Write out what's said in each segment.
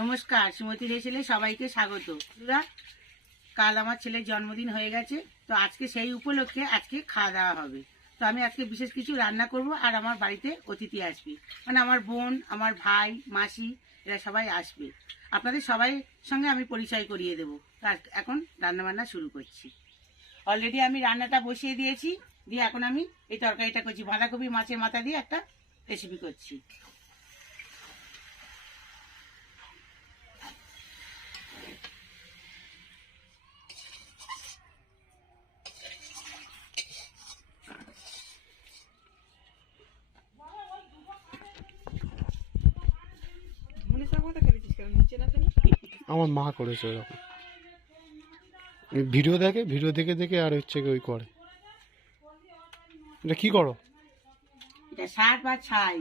নমস্কার, সুমতির হেসেলে সবাইকে স্বাগত। কাল আমার ছেলের জন্মদিন হয়ে গেছে, তো আজকে সেই উপলক্ষে আজকে খাওয়া দাওয়া হবে। তো আমি আজকে বিশেষ কিছু রান্না করব, আর আমার বাড়িতে অতিথি আসবে, মানে আমার বোন, আমার ভাই, মাসি, এরা সবাই আসবে। আপনাদের সবাই সঙ্গে আমি পরিচয় করিয়ে দেবো। এখন রান্নাবান্না শুরু করছি। অলরেডি আমি রান্নাটা বসিয়ে দিয়েছি, দিয়ে এখন আমি এই তরকারিটা করছি। বাঁধাকপি মাছের মাথা দিয়ে একটা রেসিপি করছি। আমার মা করেছে ওরকম, ভিডিও দেখে দেখে আর হচ্ছে ওই করে। এটা কি করো? এটা শাক বা ছাই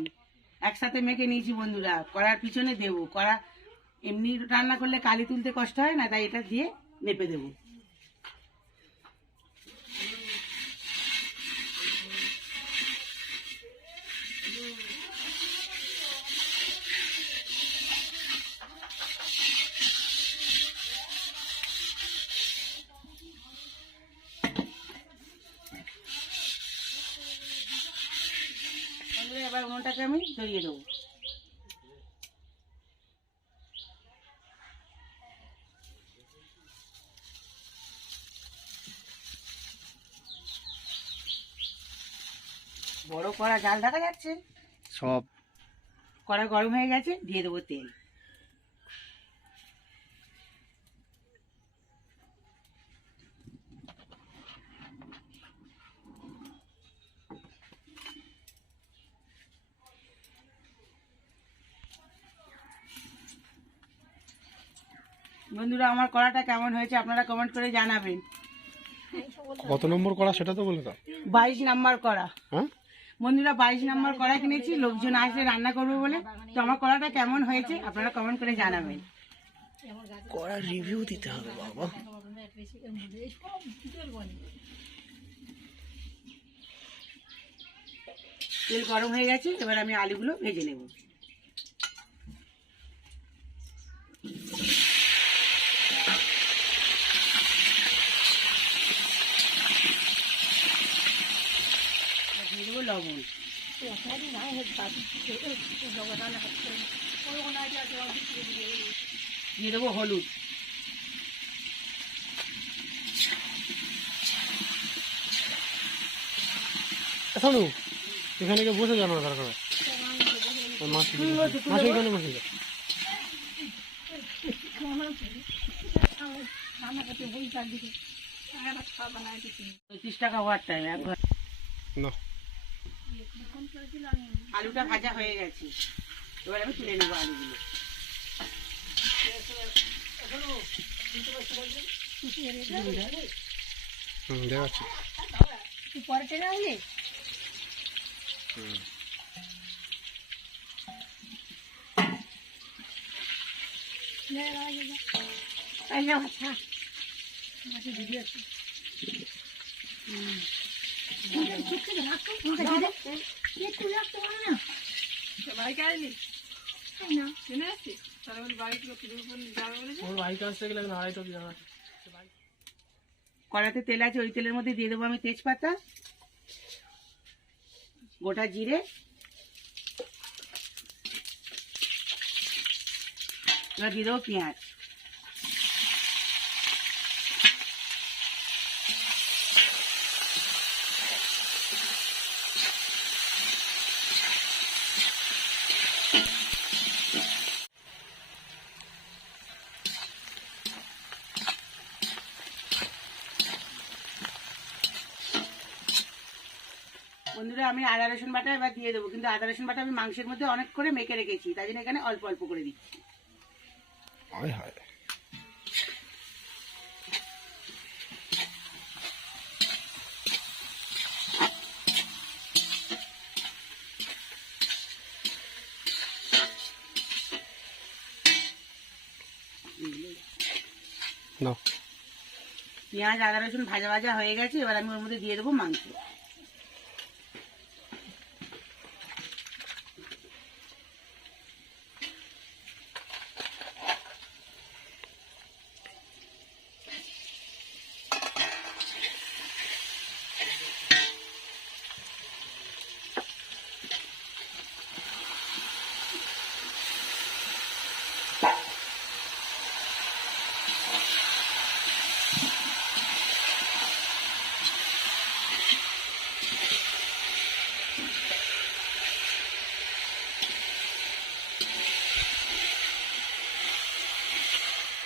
একসাথে মেখে নিয়েছি বন্ধুরা। কড়ার পিছনে দেবো। কড়া এমনি রান্না করলে কালি তুলতে কষ্ট হয় না, তাই এটা দিয়ে নেপে দেবো। এবার উনুনটাকে আমি ধরিয়ে দেবো। বড় কড়া, জাল দেখা যাচ্ছে সব। কড়া গরম হয়ে গেছে, দিয়ে দেবো তেল। বন্ধুরা, আমার কড়াটা কেমন হয়েছে আপনারা কমেন্ট করে জানাবেন। কত নম্বর করা সেটা তো বলে দাও। 22 নাম্বার কড়া। হ্যাঁ বন্ধুরা, 22 নাম্বার কড়া কিনেছি, লোকজন আসলে রান্না করবে বলে। তো আমার কড়াটা কেমন হয়েছে আপনারা কমেন্ট করে জানাবেন। কড়া রিভিউ দিতে হবে বাবা। তেল গরম হয়ে গেছে, এবার আমি আলুগুলো ভেজে নেব। দিয়ে দেবো লবণ। দিয়ে দেবো হলুদ। শোনো, এখানে গিয়ে বসে যাও না দরকার। মাসি এখানে বসে যাও। 35 টাকা হওয়ার টাইম। না, আলুটা ভাজা হয়ে গেছে, এবার আমি তুলে নেবো আলুগুলো। দেখাচ্ছি। কড়াতে তেল আছে, ওই তেলের মধ্যে দিয়ে দেবো আমি তেজপাতা, গোটা জিরে, এবার দিয়ে দেবো পেঁয়াজ। বন্ধুরা, আমি আদা রসুন বাটা এবার দিয়ে দেবো, কিন্তু আদা রসুন বাটা আমি মাংসের মধ্যে অনেক করে মেখে রেখেছি, তাই জন্য এখানে অল্প অল্প করে দিচ্ছি। পেঁয়াজ আদা রসুন ভাজা ভাজা হয়ে গেছে, এবার আমি ওর মধ্যে দিয়ে দেবো মাংস।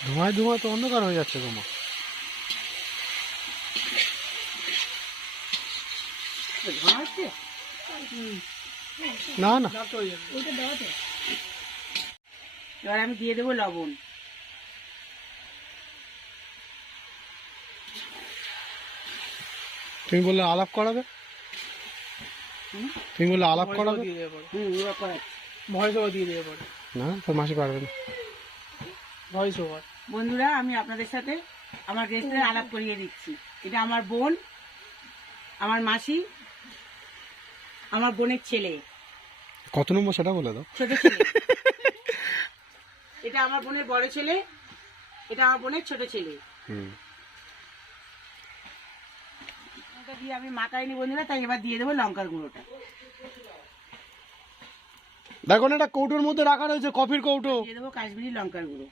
ধোঁয়ায় ধোঁয়া তো অন্ধকার হয়ে যাচ্ছে তোমার। ধোঁয়া হচ্ছে? না না, এবার আমি দিয়ে দেবো লবণ। তুমি বললে আলাপ করাবে, তুমি বললে আলাপ করাবে। এবার করাচ্ছি। ভয়েস ওভার দিয়ে দেবে পরে, না, তোর মাসি পারবে না। Voice over. বন্ধুরা, আমি আপনাদের সাথে আমার গেস্টের আলাপ করিয়ে দিচ্ছি। এটা আমার বোন, আমার মাসি, আমার বোনের ছেলে, কত নম্বর সেটা বলে দাও। ছোট ছেলে। এটা আমার বোনের বড় ছেলে, এটা আমার বোনের ছোট ছেলে। এটা দিয়ে আমি মাখাইনি বন্ধুরা, তাই এবার দিয়ে দেবো লঙ্কার গুঁড়োটা। দেখো না, এটা কৌটোর মধ্যে রাখা রয়েছে, কফির কৌটো। দিয়ে দেবো কাশ্মীরি লঙ্কার গুঁড়ো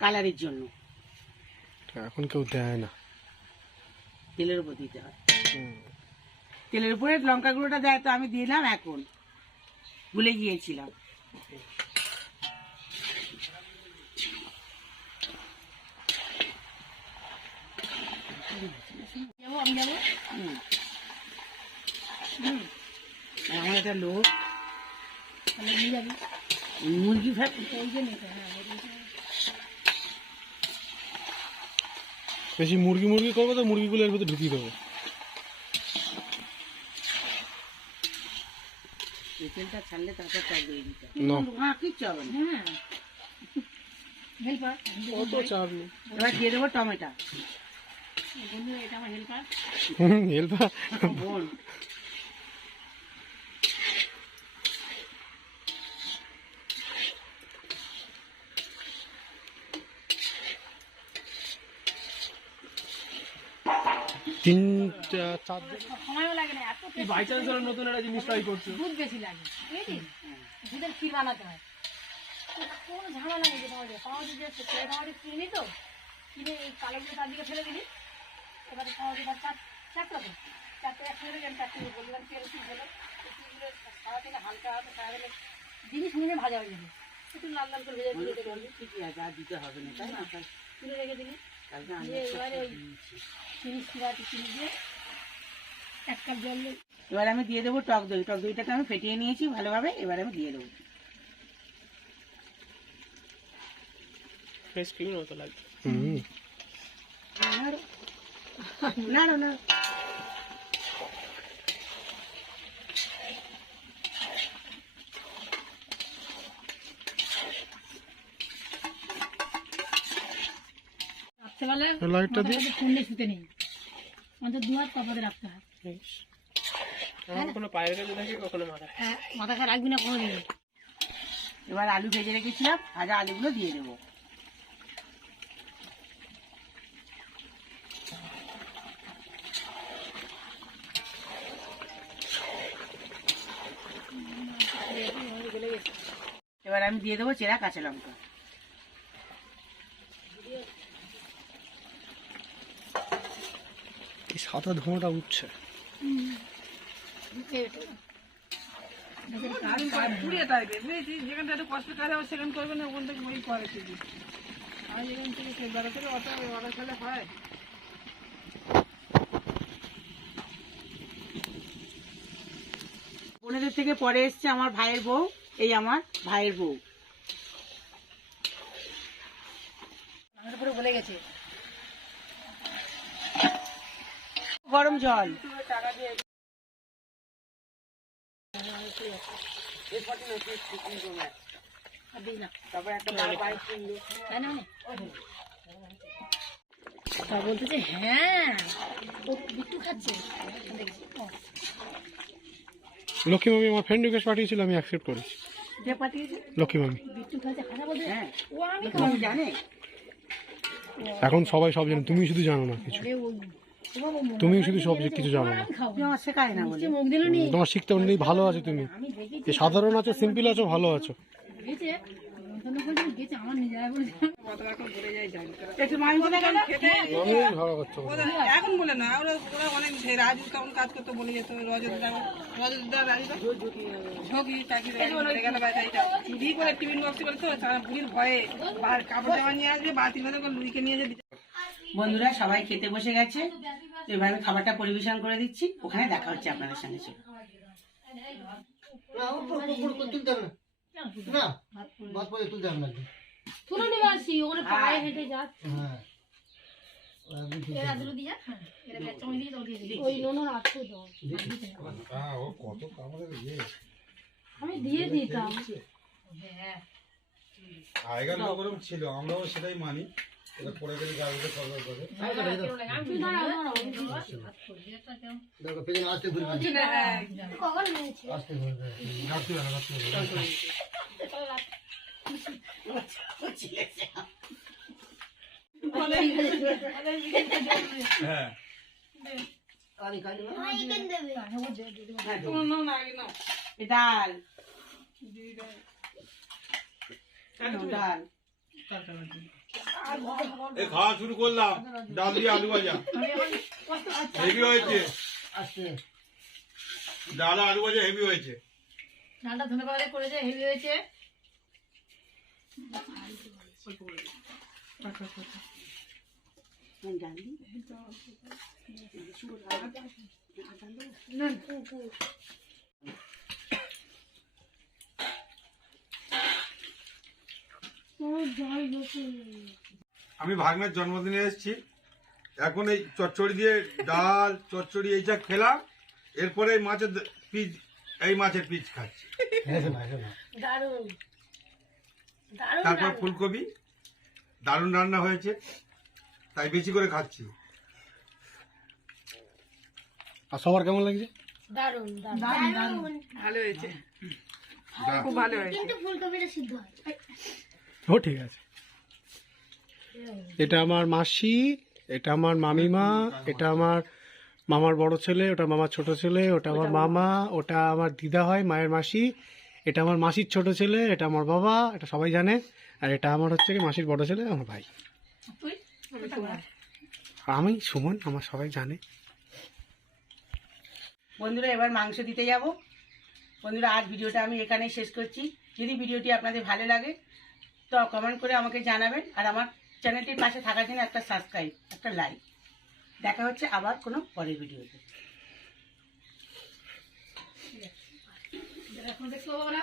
কালারের জন্য। এখন কেউ দেয় না। তেলের উপর দিতে হয়, তেলের উপরে লঙ্কা গুঁড়োটা দেয়, তো আমি দিলাম এখন, ভুলে গিয়েছিলাম। আমার একটা লোক মুরগি বেশি মুরগি মুরগি করবো তো মুরগিগুলো এর ভিতরে ঢুকিয়ে দেবো। তেলটা ছাড়লে তারপর চাপ দিয়ে দিতে No. কিচ্ছু হবে না। অত চাপ নেই। এবার দিয়ে দেবো টমেটো। হেল্পা বোন তিন চার সময়ও লাগে না, এত বাই চান্স হলো নতুন একটা জিনিস ট্রাই করছো। দুধ বেশি লাগে, বুঝলি? দুধের ক্ষীর বানাতে হয়, কোনো ঝামেলা নেই। যে পাউডার যে ছেলে পাউডার কিনে নিত, কিনে এই কালোগুলো তার দিকে ফেলে দিলি, এবারে পাউডার চারটা তো চারটে একসঙ্গে আমি চারটে বললাম তেল কি হলো, তেলগুলো সারা থেকে হালকা হাতে সারা দিলে জিনিস মিলে ভাজা হয়ে যাবে, একটু লাল লাল করে ভেজে তুলে রেখে ঠিকই আছে, আর দিতে হবে না, তাই না? তুলে রেখে দিলি। কালকে আমি দিয়ে এবারে ওই চিনি শিরাতে চিনি দিয়ে এক কাপ জল দিয়ে এবার আমি দিয়ে দেবো টক দই। টক দইটাকে আমি ফেটিয়ে নিয়েছি ভালোভাবে, এবার আমি দিয়ে দেবো। ফেস ক্রিমের মতো লাগছে। না না না, রাত্রেবেলা লাইটটা দিয়ে ফুললে শুতে নেই, অন্তত দু হাত কপাতে রাখতে হয়। আমার কোনো পায়ের কাছে থাকে, কখনো মাথা। মাথা খা রাখবি না কোনো দিন। এবার আলু ভেজে রেখেছিলাম, ভাজা আলুগুলো দিয়ে দেবো। এবার আমি দিয়ে দেবো চেরা কাঁচা লঙ্কা। কি সাদা ধোঁয়াটা উঠছে। পুড়িয়ে থাকবে, বুঝেছিস? যেখান থেকে একটু কষ্ট করে সেখান করবে না, ওখান থেকে ওই করে ঠিকই। আমি যেখান থেকে সেই বেড়া থেকে অত অর্ডার খেলে হয়। বোনেদের থেকে পরে এসছে আমার ভাইয়ের বউ, এই আমার ভাইয়ের বউ। আমাদের পুরো বলে গেছে। গরম জল, আর দিস না, তারপর একটা বাইক কিনলো। তাই না? তা বলতেছে হ্যাঁ ও বিট্টু খাচ্ছে, দেখছি লক্ষ্মী মামি আমার ফ্রেন্ড রিকোয়েস্ট পাঠিয়েছিল, আমি অ্যাকসেপ্ট করেছি। কে পাঠিয়েছে? লক্ষ্মী মামি বিট্টু খাচ্ছে খানা বলতে হ্যাঁ, ও আমি তুমি জানে? এখন সবাই সব জানে, তুমি শুধু জানো না কিছু। তুমি শুধু সব কিছু জানো না। খাবো তুমি আমার শেখায় না বলে। মুখ দিল নি তোমার শিখতে নেই, ভালো আছো তুমি। আমি দেখেছি সাধারণ আছো, সিম্পল আছো, ভালো আছো। দেখেছে কতটা এখন ভরে যায় জানি একটু মাছ বলে গেল খেতে আমি ভালো করতে পারি। এখন বলে না ওরা ওরা অনেক রাজু কেমন কাজ করতে বলে যেত রজতদা রাজুদা ঝোঁকি চাকরি গেল চুরি করে টিফিন বক্সে করে তো সারা বুড়ির ভয়ে কাপড় জামা নিয়ে আসবে বা তিন করে লুইকে নিয়ে যেতে বন্ধুরা সবাই খেতে বসে গেছে, তো এবার আমি খাবারটা পরিবেশন করে দিচ্ছি, ওখানে দেখা হচ্ছে আপনাদের সঙ্গে। ছিল তুলে নিয়ে আসি ওখানে পায়ে হেঁটে যাক ওই নোনর আটকে দাও আমি দিয়ে দিতাম। আগেকার লোক ওরকম ছিল, আমরাও সেটাই মানি। এটা পরে গেলে গাড়িতে সরকার করে তুই দাঁড়াও দাঁড়াও কখন নিয়েছি হ্যাঁ এ ডাল ডাল এই খাওয়া শুরু করলাম, ডাল দিয়ে আলু ভাজা হেভি হয়েছে, ডাল আলু ভাজা হেভি হয়েছে। ডালটা ধনে পাতা করেছে হেভি হয়েছে। ডাল আমি ভাগ্নের জন্মদিনে এসেছি, এখন এই চচ্চড়ি দিয়ে ডাল চচ্চড়ি এইটা খেলাম, এরপরে এই মাছের পিস, এই মাছের পিস খাচ্ছি, দারুণ দারুণ তারপর ফুলকপি দারুণ রান্না হয়েছে, তাই বেশি করে খাচ্ছি। আর সবার কেমন লাগছে? দারুণ দারুণ ভালো হয়েছে, খুব ভালো হয়েছে। কিন্তু ফুলকপিটা সিদ্ধ হয়। ও ঠিক আছে। এটা আমার মাসি, এটা আমার মামিমা, এটা আমার মামার বড় ছেলে, ওটা মামার ছোট ছেলে, ওটা আমার মামা, ওটা আমার দিদা হয় মায়ের মাসি, এটা আমার মাসির ছোট ছেলে, এটা আমার বাবা, এটা সবাই জানে। আর এটা আমার হচ্ছে কি মাসির বড় ছেলে, আমার ভাই। আর আমি সুমন, আমার সবাই জানে। বন্ধুরা এবার মাংস দিতে যাব। বন্ধুরা আজ ভিডিওটা আমি এখানেই শেষ করছি। যদি ভিডিওটি আপনাদের ভালো লাগে তো কমেন্ট করে আমাকে জানাবেন, আর আমার চ্যানেলটির পাশে থাকার জন্য একটা সাবস্ক্রাইব, একটা লাইক। দেখা হচ্ছে আবার কোনো পরের ভিডিওতে। এখন দেখতে পাবো না।